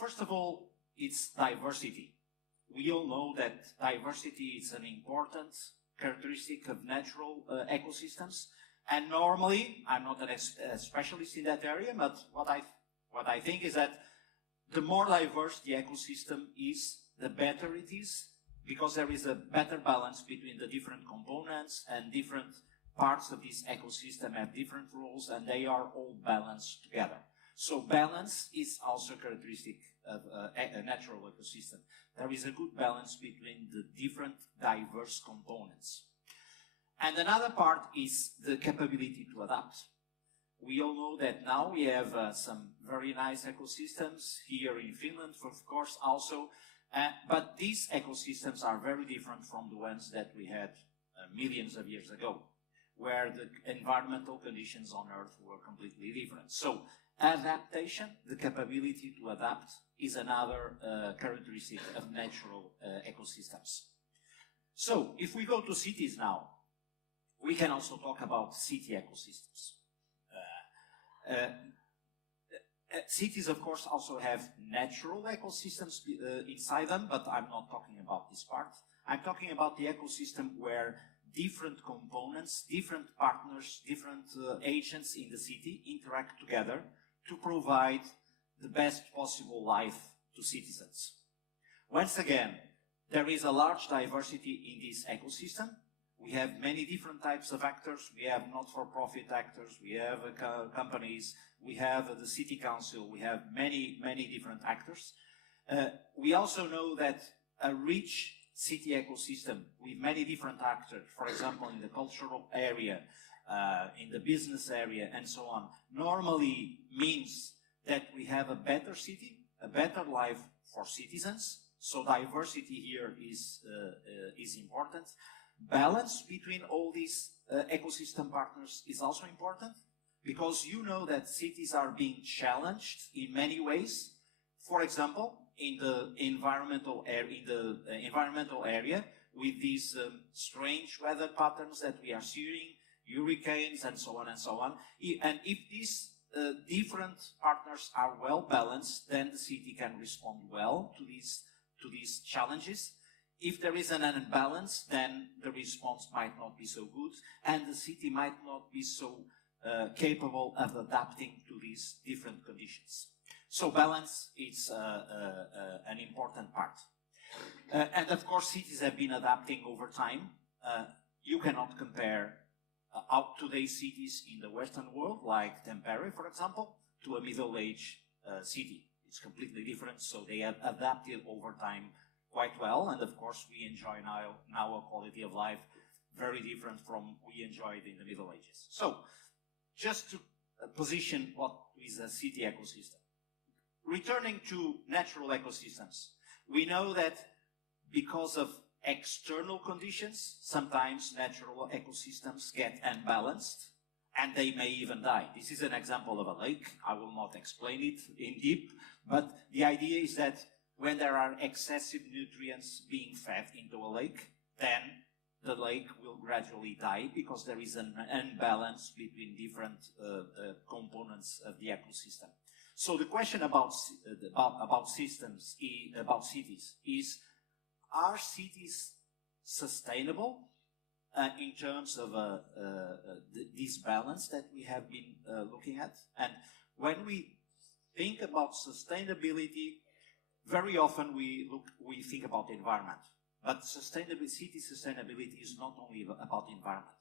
First of all, it's diversity. We all know that diversity is an important characteristic of natural ecosystems. And normally, I'm not a specialist in that area, but what I think is that the more diverse the ecosystem is, the better it is, because there is a better balance between the different components, and different parts of this ecosystem have different roles, and they are all balanced together. So balance is also a characteristic of a natural ecosystem. There is a good balance between the different diverse components. And another part is the capability to adapt. We all know that now we have some very nice ecosystems here in Finland, of course, also. But these ecosystems are very different from the ones that we had millions of years ago, where the environmental conditions on Earth were completely different. So adaptation, the capability to adapt, is another characteristic of natural ecosystems. So if we go to cities now, we can also talk about city ecosystems. Cities, of course, also have natural ecosystems inside them, but I'm not talking about this part. I'm talking about the ecosystem where different components, different partners, different agents in the city interact together to provide the best possible life to citizens. Once again, there is a large diversity in this ecosystem. We have many different types of actors. We have not-for-profit actors, we have companies, we have the city council, we have many, many different actors. We also know that a rich city ecosystem with many different actors, for example, in the cultural area, in the business area, and so on, normally means that we have a better city, a better life for citizens. So diversity here is important. Balance between all these ecosystem partners is also important, because you know that cities are being challenged in many ways. For example, in the environmental area, with these strange weather patterns that we are seeing, hurricanes and so on and so on. And if these different partners are well balanced, then the city can respond well to these challenges. If there is an imbalance, then the response might not be so good, and the city might not be so capable of adapting to these different conditions. So balance is an important part. And of course, cities have been adapting over time. You cannot compare today's cities in the Western world, like Tampere, for example, to a middle-aged city. It's completely different, so they have adapted over time quite well, and of course we enjoy now a quality of life very different from we enjoyed in the Middle Ages. So, just to position what is a city ecosystem. Returning to natural ecosystems, we know that because of external conditions, sometimes natural ecosystems get unbalanced, and they may even die. This is an example of a lake. I will not explain it in deep, but the idea is that when there are excessive nutrients being fed into a lake, then the lake will gradually die because there is an imbalance between different components of the ecosystem. So the question about systems, about cities, is: are cities sustainable in terms of this balance that we have been looking at? And when we think about sustainability, very often we think about the environment, but city sustainability is not only about the environment.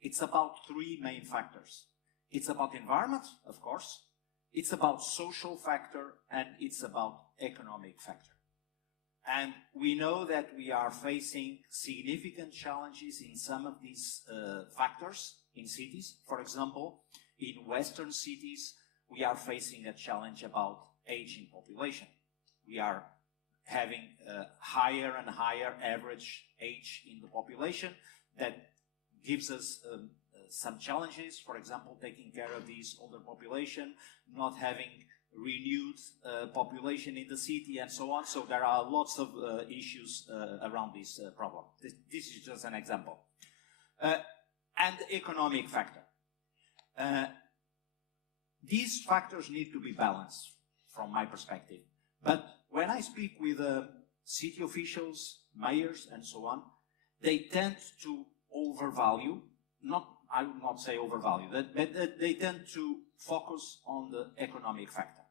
It's about three main factors. It's about environment, of course, it's about social factor, and it's about economic factor. And we know that we are facing significant challenges in some of these factors in cities. For example, in Western cities, we are facing a challenge about aging population. We are having a higher and higher average age in the population that gives us some challenges. For example, taking care of this older population, not having renewed population in the city, and so on. So there are lots of issues around this problem. This is just an example. And economic factor. These factors need to be balanced from my perspective. But when I speak with city officials, mayors, and so on, they tend to overvalue, I would not say overvalue, but they tend to focus on the economic factor.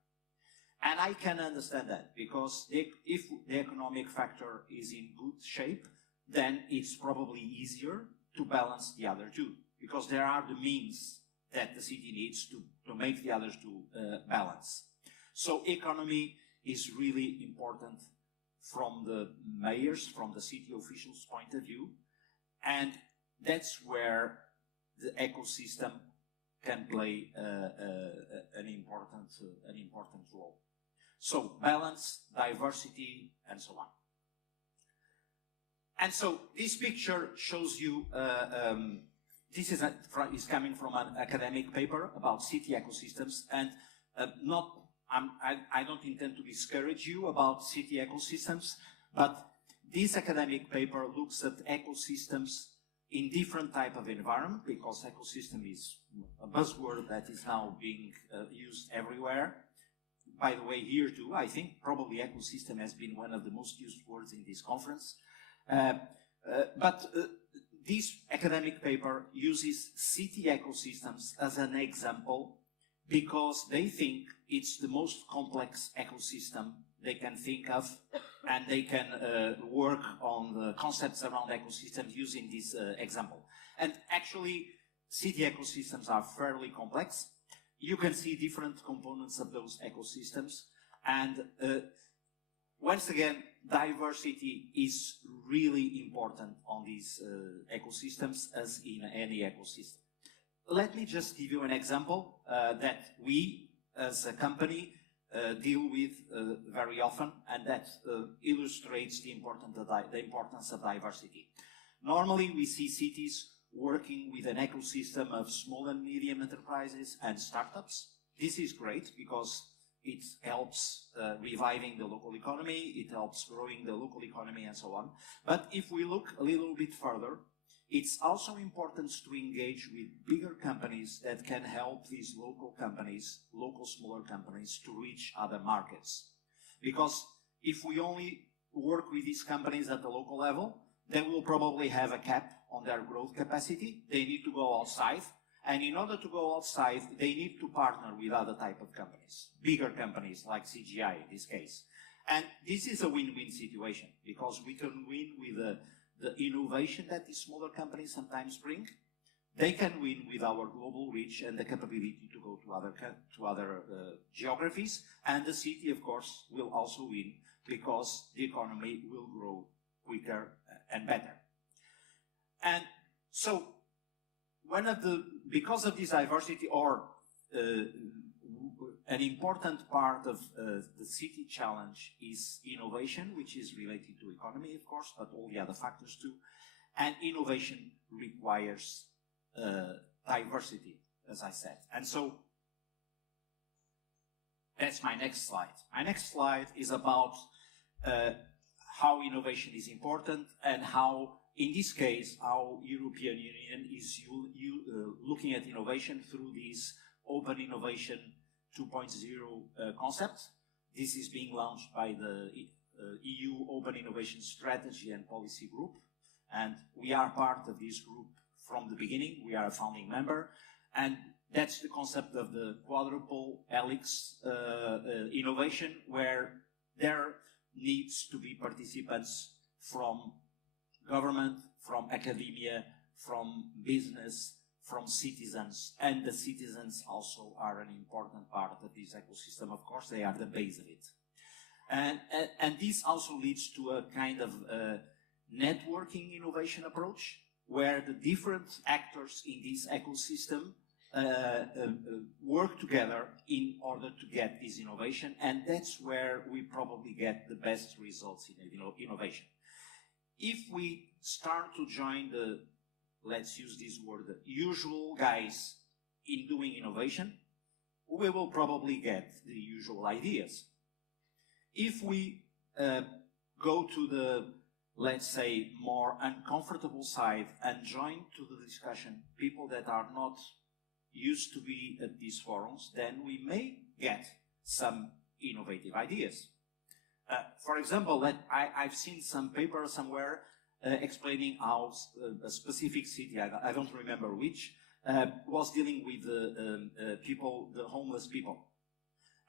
And I can understand that, because if the economic factor is in good shape, then it's probably easier to balance the other two, because there are the means that the city needs to make the others to balance. So economy is really important from the mayors, from the city officials' point of view, and that's where the ecosystem can play an important role. So balance, diversity, and so on. And so this picture shows you, this is coming from an academic paper about city ecosystems, and I don't intend to discourage you about city ecosystems, but this academic paper looks at ecosystems in different type of environment, because ecosystem is a buzzword that is now being used everywhere. By the way, here too, I think probably ecosystem has been one of the most used words in this conference. But this academic paper uses city ecosystems as an example, because they think it's the most complex ecosystem they can think of, and they can work on the concepts around ecosystems using this example. And actually, city ecosystems are fairly complex. You can see different components of those ecosystems, and once again, diversity is really important on these ecosystems, as in any ecosystem. Let me just give you an example that we, as a company, deal with very often, and that illustrates the importance of diversity. Normally, we see cities working with an ecosystem of small and medium enterprises and startups. This is great, because it helps reviving the local economy, it helps growing the local economy, and so on. But if we look a little bit further, it's also important to engage with bigger companies that can help these local companies, local smaller companies, to reach other markets. Because if we only work with these companies at the local level, they will probably have a cap on their growth capacity. They need to go outside. And in order to go outside, they need to partner with other type of companies, bigger companies like CGI in this case. And this is a win-win situation, because we can win with the innovation that these smaller companies sometimes bring. They can win with our global reach and the capability to go to other geographies. And the city, of course, will also win, because the economy will grow quicker and better. And so, because of this diversity, or an important part of the city challenge is innovation, which is related to economy, of course, but all the other factors too. And innovation requires diversity, as I said. And so, that's my next slide. My next slide is about how innovation is important, and how, in this case, how European Union is looking at innovation through this open innovation 2.0 concept. This is being launched by the EU Open Innovation Strategy and Policy Group, and we are part of this group from the beginning. We are a founding member, and that's the concept of the quadruple helix innovation, where there needs to be participants from government, from academia, from business, from citizens, and the citizens also are an important part of this ecosystem. Of course, they are the base of it. And this also leads to a kind of networking innovation approach, where the different actors in this ecosystem work together in order to get this innovation, and that's where we probably get the best results in innovation. If we start to join the, let's use this word, the usual guys in doing innovation, we will probably get the usual ideas. If we go to the, let's say, more uncomfortable side and join to the discussion people that are not used to be at these forums, then we may get some innovative ideas. For example, I've seen some paper somewhere explaining how a specific city, I don't remember which, was dealing with people, the homeless people.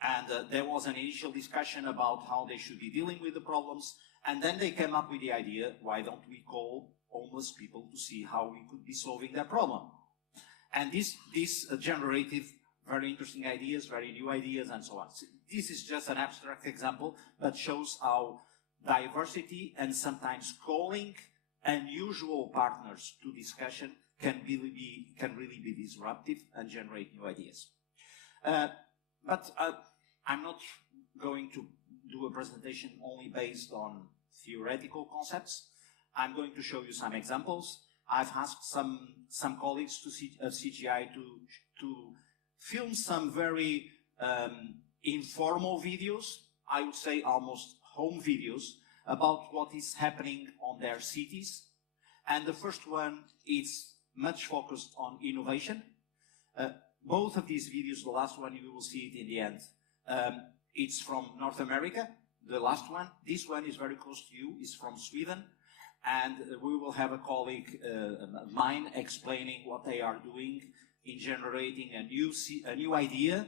And there was an initial discussion about how they should be dealing with the problems, and then they came up with the idea, why don't we call homeless people to see how we could be solving their problem? And this generated very interesting ideas, very new ideas, and so on. So this is just an abstract example, but shows how diversity and sometimes calling unusual partners to discussion can really be disruptive and generate new ideas. But I'm not going to do a presentation only based on theoretical concepts. I'm going to show you some examples. I've asked some colleagues of CGI to film some very informal videos, I would say almost home videos, about what is happening on their cities. And the first one is much focused on innovation. Both of these videos, the last one you will see it in the end, it's from North America, the last one. This one is very close to you, is from Sweden. And we will have a colleague of mine explaining what they are doing in generating a new idea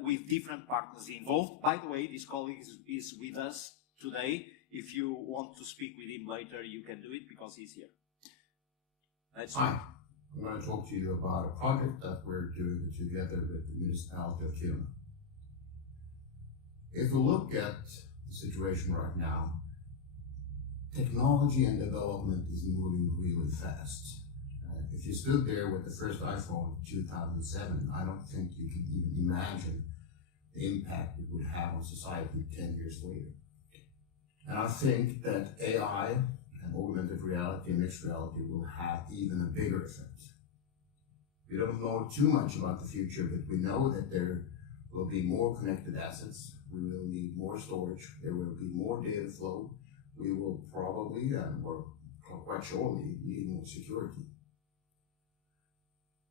with different partners involved. By the way, this colleague is with us today. If you want to speak with him later, you can do it because he's here. Hi, I'm going to talk to you about a project that we're doing together with the municipality of Kiruna. If we look at the situation right now, technology and development is moving really fast. If you stood there with the first iPhone in 2007, I don't think you can even imagine the impact it would have on society 10 years later. And I think that AI and augmented reality and mixed reality will have even a bigger effect. We don't know too much about the future, but we know that there will be more connected assets. We will need more storage. There will be more data flow. We will probably, or quite surely, need more security.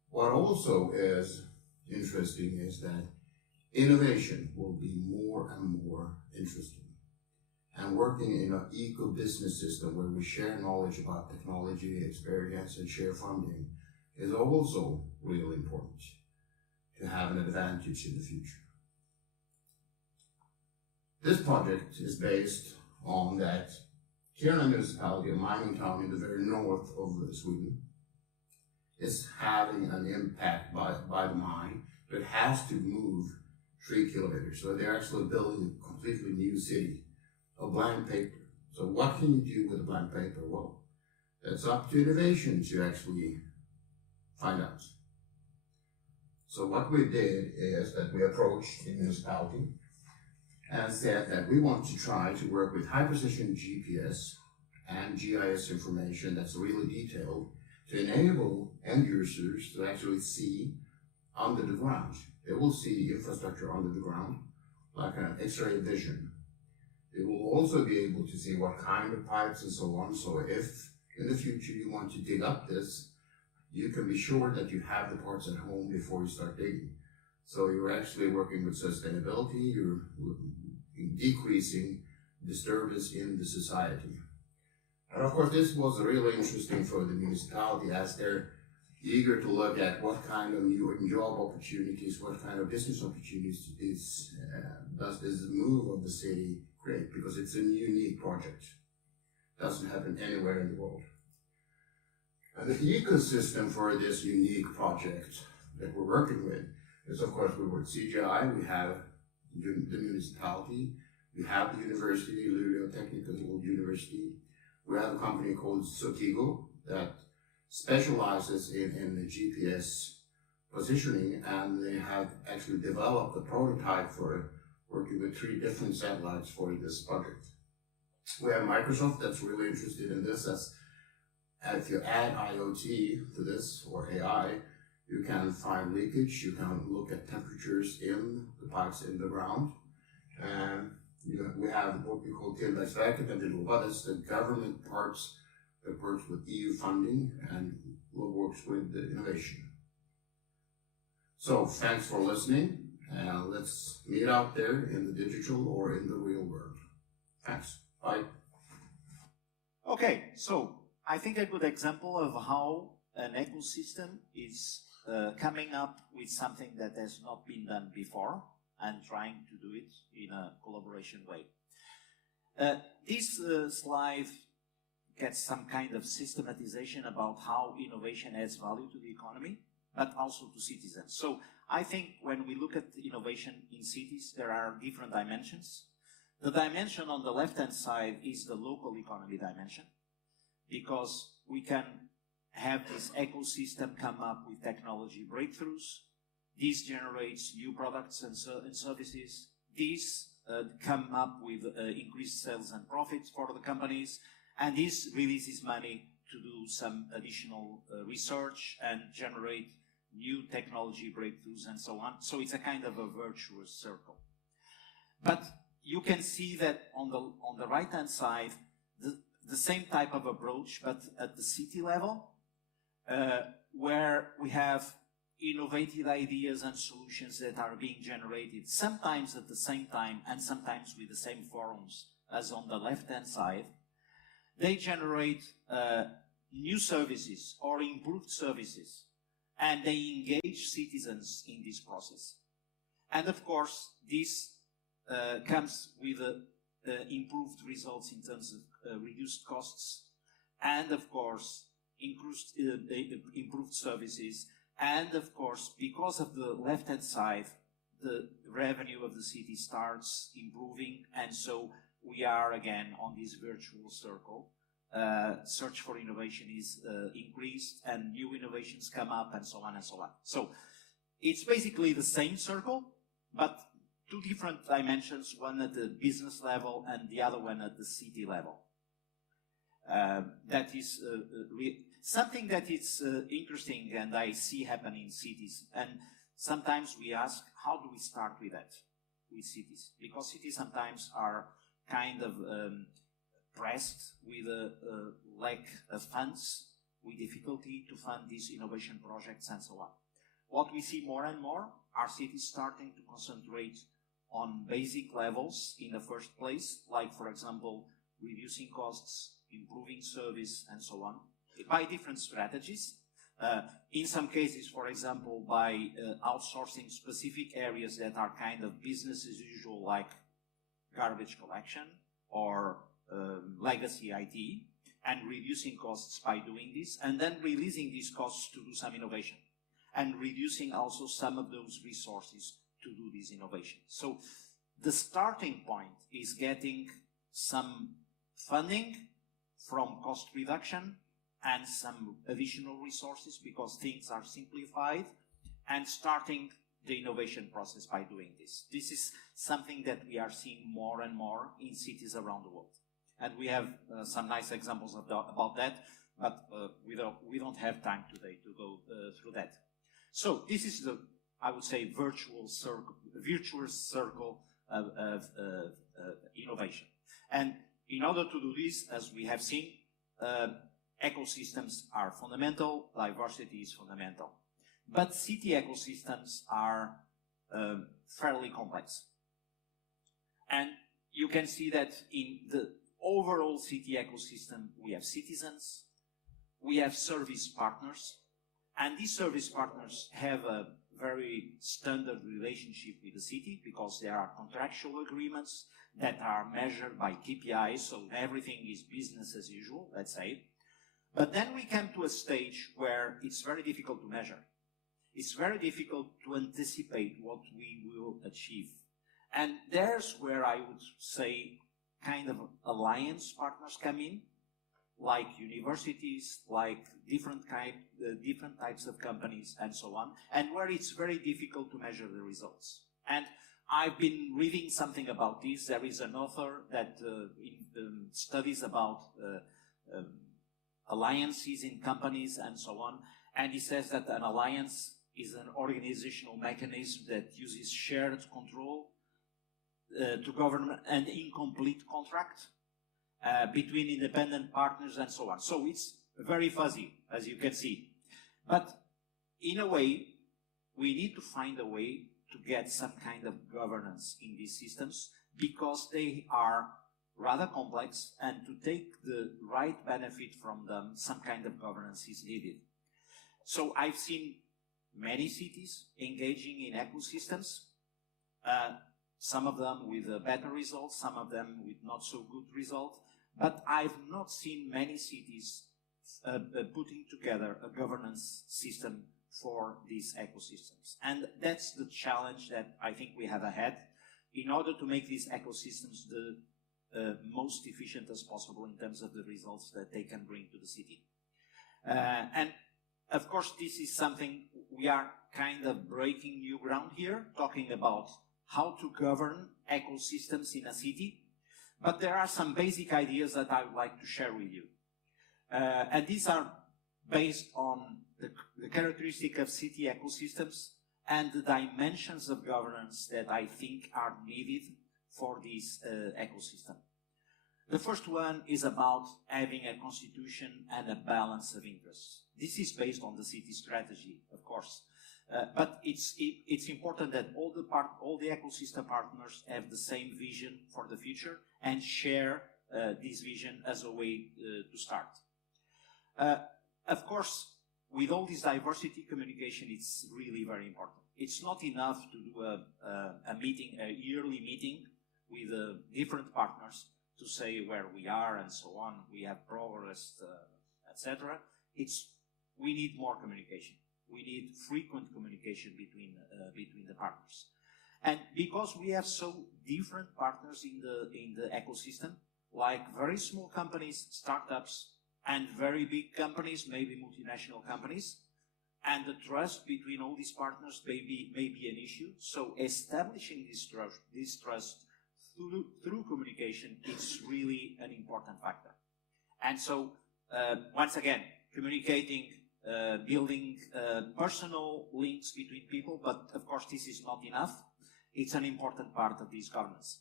What also is interesting is that innovation will be more and more interesting. And working in an eco-business system where we share knowledge about technology, experience, and share funding is also really important to have an advantage in the future. This project is based on that Kiruna municipality, a mining town in the very north of Sweden, is having an impact by the mine, but it has to move 3 kilometers. So they're actually building a completely new city, a blank paper. So what can you do with a blank paper? Well, it's up to innovation to actually find out. So what we did is that we approached the municipality and said that we want to try to work with high precision GPS and GIS information that's really detailed to enable end users to actually see under the ground. They will see infrastructure under the ground, like an X-ray vision. They will also be able to see what kind of pipes and so on. So if in the future you want to dig up this, you can be sure that you have the parts at home before you start digging. So you're actually working with sustainability, you're decreasing disturbance in the society. And of course, this was really interesting for the municipality as they're eager to look at what kind of new job opportunities, what kind of business opportunities does this move of the city create, because it's a unique project. Doesn't happen anywhere in the world. And the ecosystem for this unique project that we're working with is, of course, we work with CGI, we have the municipality, we have the university, Luleå Technical University. We have a company called Sotigo that specializes in the GPS positioning, and they have actually developed a prototype for working with 3 different satellites for this project. We have Microsoft that's really interested in this. As if you add IoT to this, or AI, you can find leakage, you can look at temperatures in the pipes in the ground. And we have what we call Tillväxtverket and Vinnova, that's the government parts that works with EU funding and works with the innovation. So thanks for listening, and let's meet out there in the digital or in the real world. Thanks. Bye. Okay, so I think a good example of how an ecosystem is coming up with something that has not been done before and trying to do it in a collaboration way. This slide gets some kind of systematization about how innovation adds value to the economy, but also to citizens. So I think when we look at innovation in cities, there are different dimensions. The dimension on the left-hand side is the local economy dimension, because we can have this ecosystem come up with technology breakthroughs. This generates new products and services. These come up with increased sales and profits for the companies, and this releases money to do some additional research and generate new technology breakthroughs and so on. So it's a kind of a virtuous circle. But you can see that on the right-hand side, the same type of approach, but at the city level, where we have innovative ideas and solutions that are being generated, sometimes at the same time and sometimes with the same forums as on the left-hand side. They generate new services or improved services, and they engage citizens in this process. And of course, this comes with improved results in terms of reduced costs, and of course, improved services. And of course, because of the left-hand side, the revenue of the city starts improving, and so we are again on this virtual circle. Search for innovation is increased, and new innovations come up, and so on and so on. So it's basically the same circle, but two different dimensions, one at the business level and the other one at the city level. That is something that is interesting, and I see happen in cities. And sometimes we ask, how do we start with that, with cities? Because cities sometimes are kind of pressed with a lack of funds, with difficulty to fund these innovation projects and so on. What we see more and more are cities starting to concentrate on basic levels in the first place, like, for example, reducing costs, improving service, and so on, by different strategies. In some cases, for example, by outsourcing specific areas that are kind of business as usual, like garbage collection or legacy IT, and reducing costs by doing this, and then releasing these costs to do some innovation, and reducing also some of those resources to do this innovation. So the starting point is getting some funding from cost reduction and some additional resources, because things are simplified, and starting the innovation process by doing this. This is something that we are seeing more and more in cities around the world. And we have some nice examples about that, but we don't have time today to go through that. So this is the, I would say, virtuous circle of innovation. And in order to do this, as we have seen, ecosystems are fundamental, diversity is fundamental. But city ecosystems are fairly complex. And you can see that in the overall city ecosystem, we have citizens, we have service partners, and these service partners have a very standard relationship with the city, because there are contractual agreements that are measured by KPIs, so everything is business as usual, let's say. But then we come to a stage where it's very difficult to measure. It's very difficult to anticipate what we will achieve. And there's where I would say kind of alliance partners come in, like universities, like different types of companies, and so on, and where it's very difficult to measure the results. And I've been reading something about this. There is an author that studies about alliances in companies and so on, and he says that an alliance is an organizational mechanism that uses shared control to govern an incomplete contract between independent partners and so on. So it's very fuzzy, as you can see. But in a way, we need to find a way to get some kind of governance in these systems, because they are rather complex, and to take the right benefit from them, some kind of governance is needed. So I've seen many cities engaging in ecosystems, some of them with better results, some of them with not so good results, but I've not seen many cities putting together a governance system for these ecosystems. And that's the challenge that I think we have ahead in order to make these ecosystems the most efficient as possible in terms of the results that they can bring to the city. And of course, this is something we are kind of breaking new ground here, talking about how to govern ecosystems in a city. But there are some basic ideas that I would like to share with you. And these are based on the characteristic of city ecosystems and the dimensions of governance that I think are needed for this ecosystem. The first one is about having a constitution and a balance of interests. This is based on the city strategy, of course, but it's important that all the ecosystem partners have the same vision for the future and share this vision as a way to start. Of course, with all this diversity, communication is really very important. It's not enough to do a yearly meeting with different partners to say where we are and so on. We have progress, etc. We need more communication. We need frequent communication between the partners. And because we have so different partners in the ecosystem, like very small companies, startups, and very big companies, maybe multinational companies, and the trust between all these partners may be an issue. So establishing this trust through communication is really an important factor. And so, once again, communicating, building personal links between people, but of course this is not enough. It's an important part of this governance.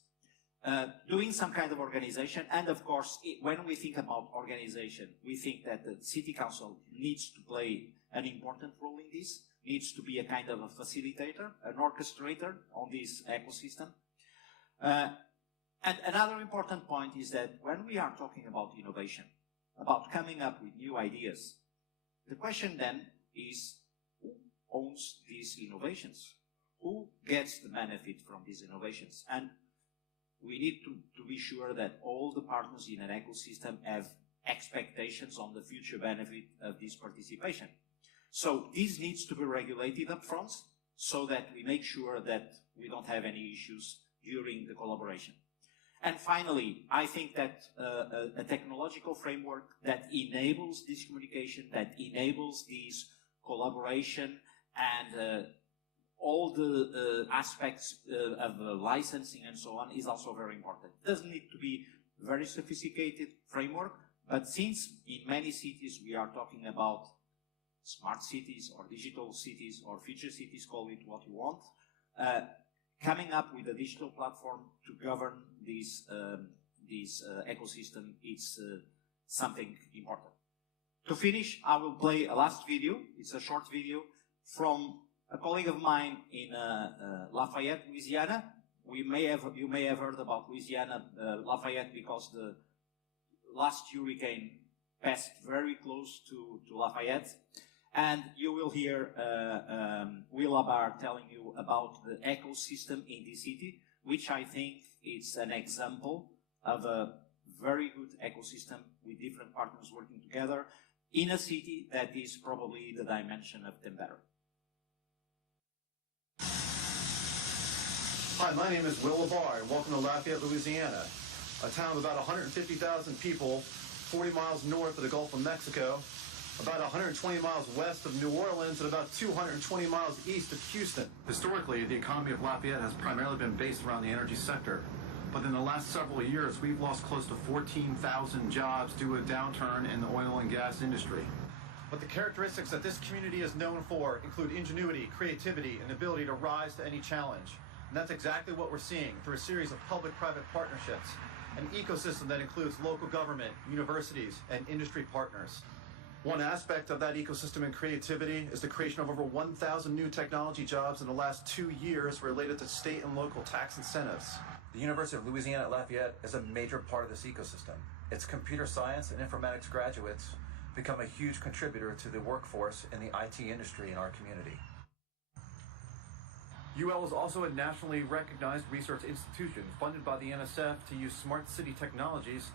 Doing some kind of organization, and of course, when we think about organization, we think that the city council needs to play an important role in this, needs to be a kind of a facilitator, an orchestrator on this ecosystem. And another important point is that when we are talking about innovation, about coming up with new ideas, the question then is, who owns these innovations? Who gets the benefit from these innovations? And we need to be sure that all the partners in an ecosystem have expectations on the future benefit of this participation. So this needs to be regulated up front so that we make sure that we don't have any issues during the collaboration. And finally, I think that a technological framework that enables this communication, that enables this collaboration, and all the aspects of licensing and so on is also very important. It doesn't need to be very sophisticated framework, but since in many cities we are talking about smart cities or digital cities or future cities, call it what you want, coming up with a digital platform to govern this ecosystem is something important. To finish, I will play a last video. It's a short video from a colleague of mine in Lafayette, Louisiana. You may have heard about Louisiana, Lafayette, because the last hurricane passed very close to Lafayette. And you will hear Will Abar telling you about the ecosystem in the city, which I think is an example of a very good ecosystem with different partners working together in a city that is probably the dimension of Tampere. Hi, my name is Will Abar, and welcome to Lafayette, Louisiana, a town of about 150,000 people, 40 miles north of the Gulf of Mexico, about 120 miles west of New Orleans, and about 220 miles east of Houston. Historically, the economy of Lafayette has primarily been based around the energy sector. But in the last several years, we've lost close to 14,000 jobs due to a downturn in the oil and gas industry. But the characteristics that this community is known for include ingenuity, creativity, and ability to rise to any challenge. And that's exactly what we're seeing through a series of public-private partnerships, an ecosystem that includes local government, universities, and industry partners. One aspect of that ecosystem and creativity is the creation of over 1,000 new technology jobs in the last 2 years related to state and local tax incentives. The University of Louisiana at Lafayette is a major part of this ecosystem. Its computer science and informatics graduates become a huge contributor to the workforce in the IT industry in our community. UL is also a nationally recognized research institution funded by the NSF to use smart city technologies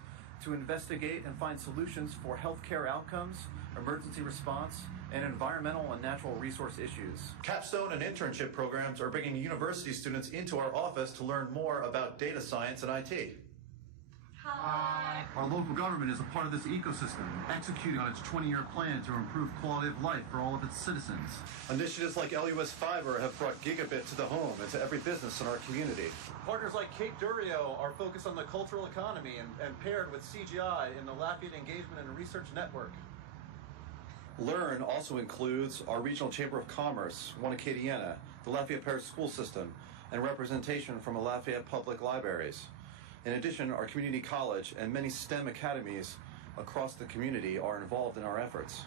to investigate and find solutions for healthcare outcomes, emergency response, and environmental and natural resource issues. Capstone and internship programs are bringing university students into our office to learn more about data science and IT. Hi. Our local government is a part of this ecosystem, executing on its 20-year plan to improve quality of life for all of its citizens. Initiatives like LUS Fiber have brought gigabit to the home and to every business in our community. Partners like Kate Durio are focused on the cultural economy and paired with CGI in the Lafayette Engagement and Research Network. Learn also includes our Regional Chamber of Commerce, One Acadiana, the Lafayette Parish School System, and representation from the Lafayette Public Libraries. In addition, our community college and many STEM academies across the community are involved in our efforts.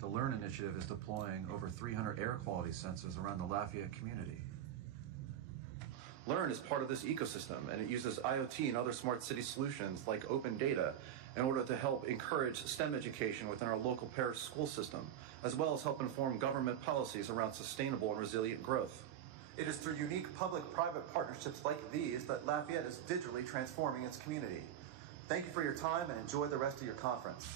The LEARN initiative is deploying over 300 air quality sensors around the Lafayette community. Learn is part of this ecosystem, and it uses IoT and other smart city solutions like open data in order to help encourage STEM education within our local parish school system, as well as help inform government policies around sustainable and resilient growth. It is through unique public-private partnerships like these that Lafayette is digitally transforming its community. Thank you for your time and enjoy the rest of your conference.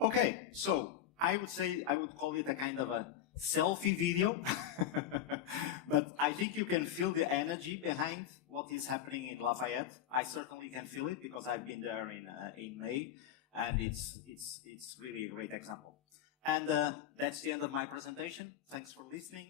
Okay, so I would call it a kind of a selfie video, but I think you can feel the energy behind what is happening in Lafayette. I certainly can feel it because I've been there in May, and it's really a great example. And that's the end of my presentation. Thanks for listening.